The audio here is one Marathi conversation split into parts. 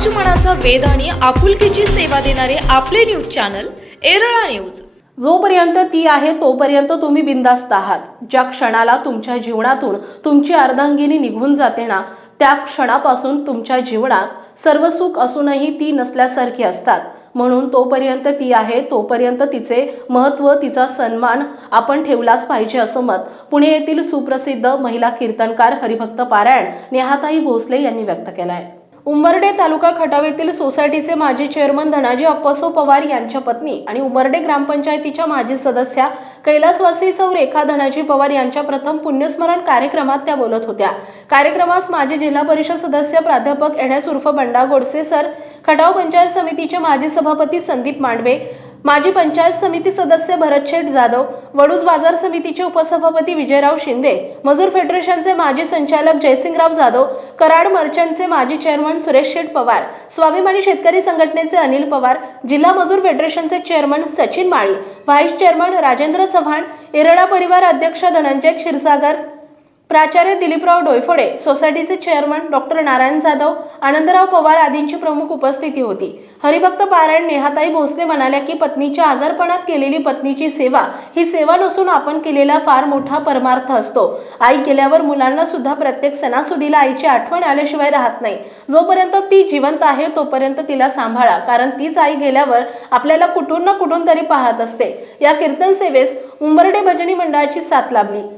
समाज मनाचा वेध आणि आपुलकीची सेवा देणारे आपले न्यूज चॅनल एरळा न्यूज. जोपर्यंत ती आहे तोपर्यंत तुम्ही बिंदास्त आहात. ज्या क्षणाला तुमच्या जीवनातून तुमची अर्धांगिनी निघून जाते ना त्या क्षणापासून तुमच्या जीवनात सर्व सुख असूनही ती नसल्यासारखी असतात. म्हणून तोपर्यंत ती आहे तोपर्यंत तिचे महत्त्व तिचा सन्मान आपण ठेवलाच पाहिजे असं मत पुणे येथील सुप्रसिद्ध महिला कीर्तनकार हरिभक्त पारायण नेहाताई भोसले यांनी व्यक्त केलं आहे उंबर्डे तालुका खटावीतील सोसायटीचे माजी चेअरमन धनाजी अप्पासो पवार यांच्या पत्नी आणि उंबर्डे ग्रामपंचायतीच्या माजी सदस्या कैलासवासी सौ रेखा धनाजी पवार यांच्या प्रथम पुण्यस्मरण कार्यक्रमात त्या बोलत होत्या. कार्यक्रमास माजी जिल्हा परिषद सदस्य प्राध्यापक एन एस उर्फ बंडा गोडसे सर खटाव पंचायत समितीचे माजी सभापती संदीप मांडवे माजी पंचायत समिती सदस्य भरत शेठ जाधव वडूज बाजार समितीचे उपसभापती विजयराव शिंदे मजूर फेडरेशनचे माजी संचालक जयसिंगराव जाधव कराड मर्चंटचे माजी चेअरमन सुरेश शेठ पवार स्वाभिमानी शेतकरी संघटनेचे अनिल पवार जिल्हा मजूर फेडरेशनचे chairman Sachin Mali vice chairman Rajendra Chavan Erala परिवार अध्यक्ष धनंजय क्षीरसागर प्राचार्य दिलीपराव डोयफोडे सोसायटीचे चेअरमन डॉक्टर नारायण जाधव आनंदराव पवार आदींची प्रमुख उपस्थिती होती. हरिभक्त पारायण नेहाताई भोसले म्हणाल्या की पत्नीच्या आजारपणात केलेली पत्नीची सेवा ही सेवा नसून आपण केलेला फार मोठा परमार्थ असतो. आई गेल्यावर मुलांना सुद्धा प्रत्येक सणासुदीला आईची आठवण आल्याशिवाय राहत नाही. जोपर्यंत ती जिवंत आहे तोपर्यंत तिला सांभाळा कारण तीच आई गेल्यावर आपल्याला कुठून ना कुठून तरी पाहत असते. या कीर्तन सेवेस उंबरडे भजनी मंडळाची साथ लाभली.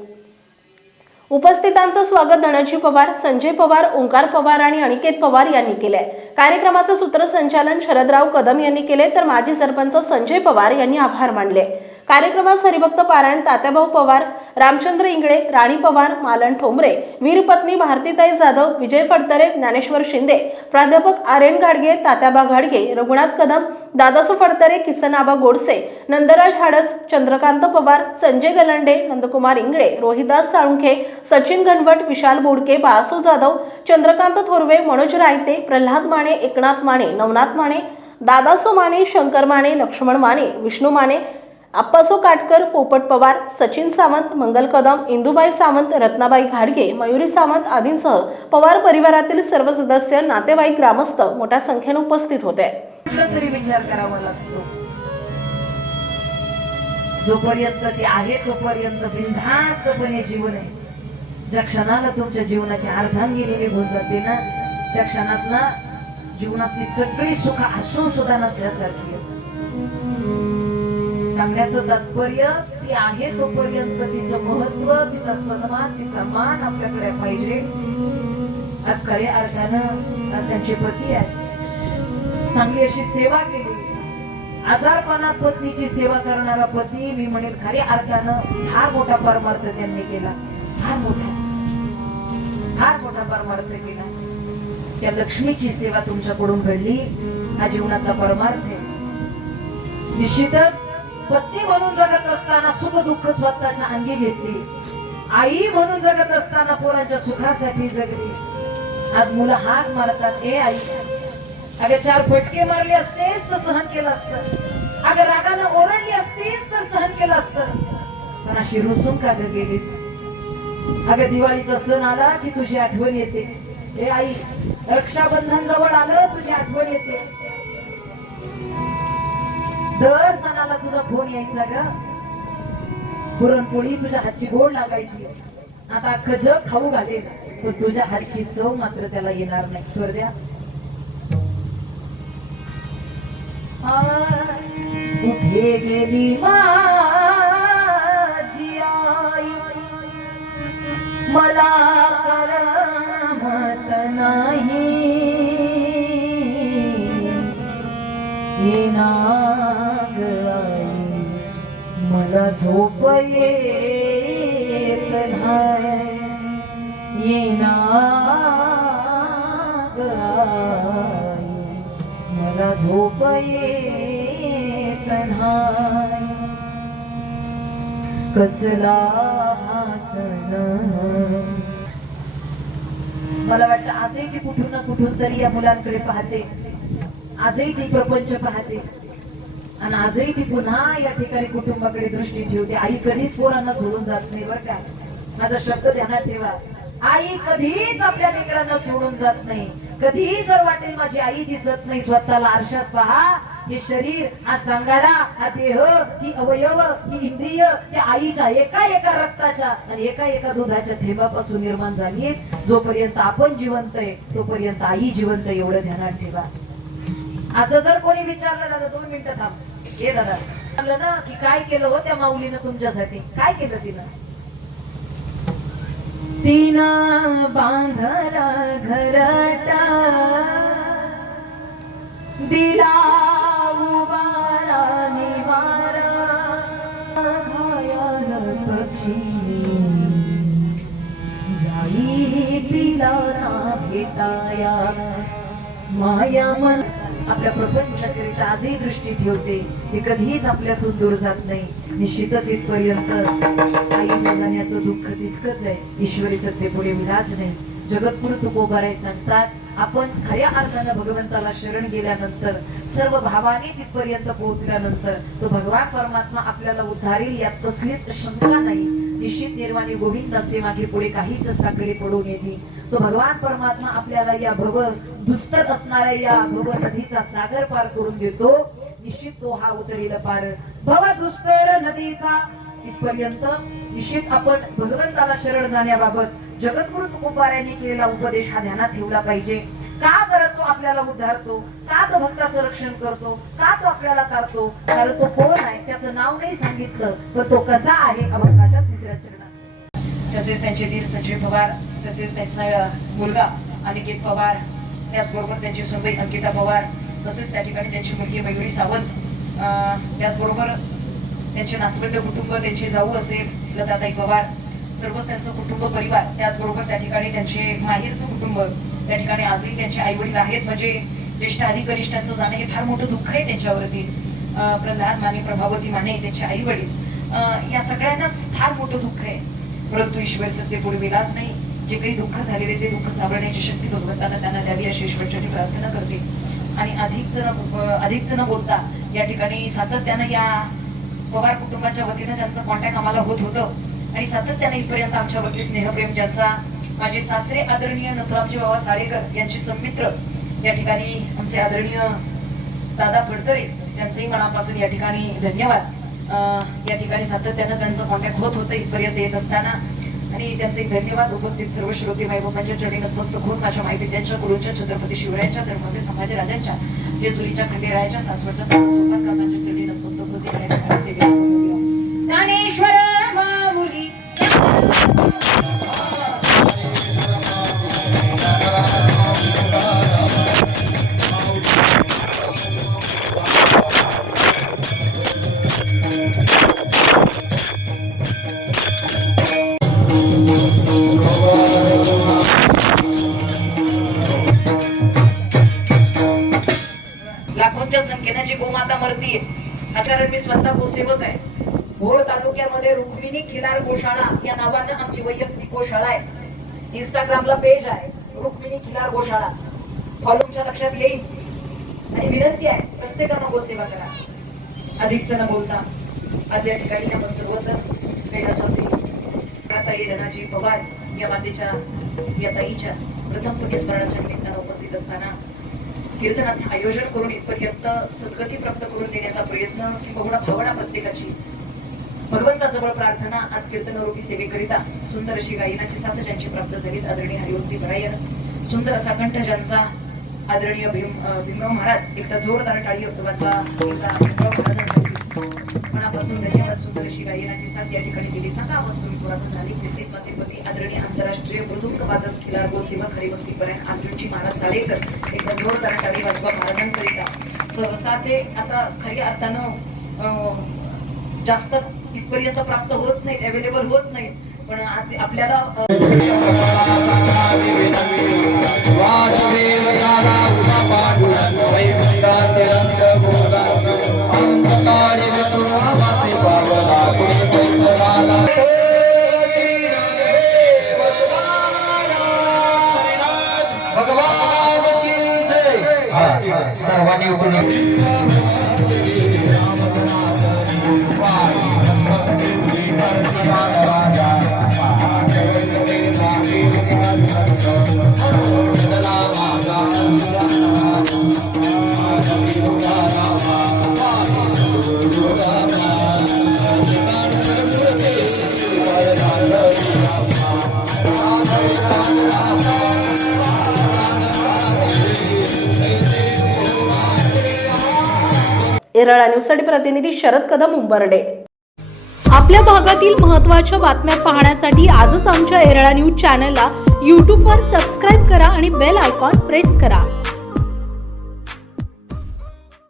उपस्थितांचं स्वागत धनाजी पवार संजय पवार ओंकार पवार आणि अनिकेत पवार यांनी केलंय. कार्यक्रमाचं सूत्रसंचालन शरदराव कदम यांनी केले तर माजी सरपंच संजय पवार यांनी आभार मानले. कार्यक्रमात हरिभक्त पारायण तात्याभाऊ पवार रामचंद्र इंगळे राणी पवार मालन ठोंबरे वीरपत्नी भारतीताई जाधव विजय फडतरे ज्ञानेश्वर शिंदे प्राध्यापक आर्यन घाडगे गाडगे तात्याबा घाडगे रघुनाथ कदम दादासू फडतरे किसनाबा गोडसे नंदराज हाडस चंद्रकांत पवार संजय गलंडे नंदकुमार इंगळे रोहिदास साळुंखे सचिन घनवट विशाल बोडके बाळासू जाधव चंद्रकांत थोरवे मनोज रायते प्रल्हाद माने एकनाथ माने नवनाथ माने दादासो माने शंकर माने लक्ष्मण माने विष्णू माने आप्पासो काटकर पोपट पवार सचिन सावंत मंगल कदम इंदुबाई सावंत रत्नाबाई घाडगे मयुरी सावंत आदींसह पवार परिवारातील सर्व सदस्य नातेवाईक ग्रामस्थ मोठ्या संख्येने उपस्थित होते. कुठला तरी विचार करावा लागतो. जोपर्यंत ते आहे तोपर्यंत बिनधास्तपणे जीवन आहे. ज्या क्षणाला तुमच्या जीवनाची अर्धांगिनी निघून जाते ना त्या क्षणात ना जीवनातली सगळी सुख असून सुद्धा नसल्यासारखी. सांगण्याचं तात्पर्य ती आहे तोपर्यंत तिचं महत्त्व तिचा सन्मान तिचा मान आपल्याकडे पाहिजे. आज खऱ्या अर्थानं त्यांचे पती आहेत. चांगली अशी सेवा केली. आजारपणा पत्नीची सेवा करणारा पती मी म्हणेल खऱ्या अर्थानं फार मोठा परमार्थ त्यांनी केला. फार मोठा. फार मोठा परमार्थ केला. त्या लक्ष्मीची सेवा तुमच्याकडून घडली. हा जीवनातला परमार्थ आहे. निश्चितच पत्नी म्हणून जगत असताना सुख दुःख स्वतःच्या अंगी घेतली. आई म्हणून जगत असताना पोरांच्या सुखासाठी जगली. आज मुलं हात मारतात ए आई अगं चार फटके मारले असतेस तर सहन केलं असतं. अगं रागानं ओरडली असतीस तर सहन केलं असतं. पण अशी रुसून का गेलीस? अगं दिवाळीचा सण आला की तुझी आठवण येते. ए आई रक्षाबंधन जवळ आलं तुझी आठवण येते. दर सणाला तुझा फोन यायचा ग पुरणपोळी तुझ्या हातची गोड लागायची. आता अख्खं जग खाऊ घालेल पण तुझ्या हातची चव मात्र त्याला येणार नाही. स्वर्द्या कुठे गेली माझी आई. मला करमत नाही. येणार मला झोप येत नाही मला झोप येत नाही कसला हा सण. मला वाटतं आजही ती कुठून ना कुठून तरी या मुलांकडे पाहते. आजही ती प्रपंच पाहते. आणि आजही ती पुन्हा या ठिकाणी कुटुंबाकडे दृष्टी ठेवते. आई कधीच पोरांना सोडून जात नाही बरं का. माझा शब्द ध्यानात ठेवा. आई कधीच आपल्या लेकरांना सोडून जात नाही. कधीही जर वाटेल माझी आई दिसत नाही स्वतःला आरशात पहा. हे शरीर हा सांगाडा हा देह ही अवयव ही इंद्रिय त्या आईच्या एका एका रक्ताच्या आणि एका एका दुधाच्या थेंबापासून निर्माण झाली जोपर्यंत आपण जिवंत आहे तोपर्यंत आई जिवंत आहे, एवढं ध्यानात ठेवा. असं जर कोणी विचारलं दादा दोन मिनिटं थांब. हे दादा म्हणलं ना की काय केलं हो त्या माऊलीनं तुमच्यासाठी? काय केलं तिनं? तिनं बांधला घरटा दिला उबारा निवारा घायाल पक्षी. जाई तिला ना भेटाया माया मन आपल्या प्रपंचाकरिता आजही दृष्टी ठेवते. हे कधीच आपल्यातून दूर जात नाही. निश्चितच इथपर्यंत आई जगण्याचं दुःख तितकंच आहे. ईश्वरी ते पुढे विराज नाही. जगतपुर तुकोबाराय सांगतात आपण खऱ्या अर्थानं भगवंताला शरण गेल्यानंतर सर्व भावाने तिथपर्यंत पोहोचल्यानंतर तो भगवान परमात्मा आपल्याला उद्धारेल यात कसलीच शंका नाही. निश्चित निर्वाणी गोविंद असे मागे पुढे काहीच साकडे पडून येते सो भगवान परमात्मा आपल्याला या भव दुस्तर असणाऱ्या या भव नदीचा सागर पार करून देतो. निश्चित तो हा उतरेल पार. भव दुस्तर नदीचा इथपर्यंत निश्चित आपण भगवंताला शरण जाण्याबाबत जगद्गुरु तुकोबाऱ्यांनी केलेला उपदेश हा ध्यानात ठेवला पाहिजे. का बरं तो आपल्याला उद्धारतो? का तो भक्ताचं रक्षण करतो? का तो आपल्याला काढतो? कारण तो कोण आहे? त्याचं नाव नाही सांगितलं तर तो कसा आहे? अभंगाच्या तिसऱ्या चरणात. तसेच त्यांचे धीर संजय पवार तसेच त्यांचा मुलगा अनिकेत पवार त्याचबरोबर त्यांची सुनबाई अंकिता पवार तसेच त्या ठिकाणी त्यांची मुलगी मयुरी सावंत त्याचबरोबर त्यांचे नातवंड कुटुंब त्यांचे जाऊ असेल लताताई पवार सर्वच त्यांचं कुटुंब परिवार त्याचबरोबर त्या ठिकाणी त्यांचे माहेरचं कुटुंब त्या ठिकाणी आजही त्यांचे आई वडील आहेत. म्हणजे ज्येष्ठ आधी जाणं हे फार मोठं दुःख आहे त्यांच्यावरती. प्रल्हाद माने प्रभावती माने त्यांचे आई वडील या सगळ्यांना फार मोठं दुःख आहे. परंतु ईश्वर सत्य पुढे विलास नाही. जे काही दुःख झालेले ते दुःख सावरण्याची शक्ती भगवंताला त्यांना द्यावी अशी ईश्वरची प्रार्थना करते. आणि अधिक जण अधिक जण बोलता या ठिकाणी सातत्यानं या पवार कुटुंबाच्या वतीनं ज्यांचं कॉन्टॅक्ट आम्हाला होत होतं आणि सातत्याने इथपर्यंत आमच्यावरती स्नेहप्रेम ज्यांचा माझे सासरे आदरणीय नथुरामजी बाबा साळेकर यांचे संमित्र या ठिकाणी आमचे आदरणीय दादा भडकरे त्यांचंही मनापासून या ठिकाणी धन्यवाद. या ठिकाणी सातत्यानं त्यांचं कॉन्टॅक्ट होत होतं इथपर्यंत येत असताना. आणि त्याचे धन्यवाद उपस्थित सर्व श्रोते मायबाबांच्या चरणी नतमस्तक होऊन माझ्या माहिती त्यांच्या गुरुच्या छत्रपती शिवरायांच्या धर्मवीर संभाजीराजांच्या जेजुरीच्या खंडेरायाच्या सासवडच्या सर्व सोपान काकांच्या चरणी नतमस्तक होते. ज्ञानेश्वर माऊली गोमाता मरतीये. हा कारण मी स्वतः गोसेवक आहे. भोर तालुक्यामध्ये रुक्मिणी खिलार गोशाळा या नावानं आमची वैयक्तिक गोशाळा आहे. इंस्टाग्रामला पेज आहे रुक्मिणी खिलार गोशाळा. फॉलोच्या लक्षात येईल. आणि विनंती आहे प्रत्येकानं गोसेवा करा. अधिक जण बोलता आज या ठिकाणी आपण सर्वजण कैलासवासी ताई धनाजी पवार या मातेच्या या ताईच्या प्रथम पुण्यस्मरणाच्या निमित्तानं उपस्थित असताना कीर्तनाचे आयोजन करून इथपर्यंत सद्गती प्राप्त करून देण्याचा प्रयत्न किंवा भावना प्रत्येकाची. भगवंताजवळ प्रार्थना आज कीर्तनरूपी सेवेकरिता सुंदर अशी गायनाची साथ ज्यांची प्राप्त झाली आदरणीय हरिवंती भरायन सुंदर असा कंठ ज्यांचा आदरणीय भीम भीमराव महाराज एकदा जोरदार टाळी मनापासून धन्यवाद सुंदर अशी गायनाची साथ या ठिकाणी दिली नका वस्तू पुरातन झाली प्रत्येक माझे पती आदरणीय आंतरराष्ट्रीय मृदुंग वादक खिलार गोसेवक हरिभक्ती पर्यंत अर्जुनची माला साडेकर एक जोरदार टाळी वाजवा महाराजांकरिता सहसा ते आता खऱ्या अर्थानं जास्त इथपर्यंत प्राप्त होत नाहीत अवेलेबल होत नाही. पण आज आपल्याला येरळा न्यूजसाठी प्रतिनिधी शरद कदम उंबर्डे. आपल्या भागातील महत्त्वाच्या बातम्या पाहण्यासाठी आजच आमच्या एरळा न्यूज चॅनलला यूट्यूबवर सबस्क्राईब करा आणि बेल आयकॉन प्रेस करा.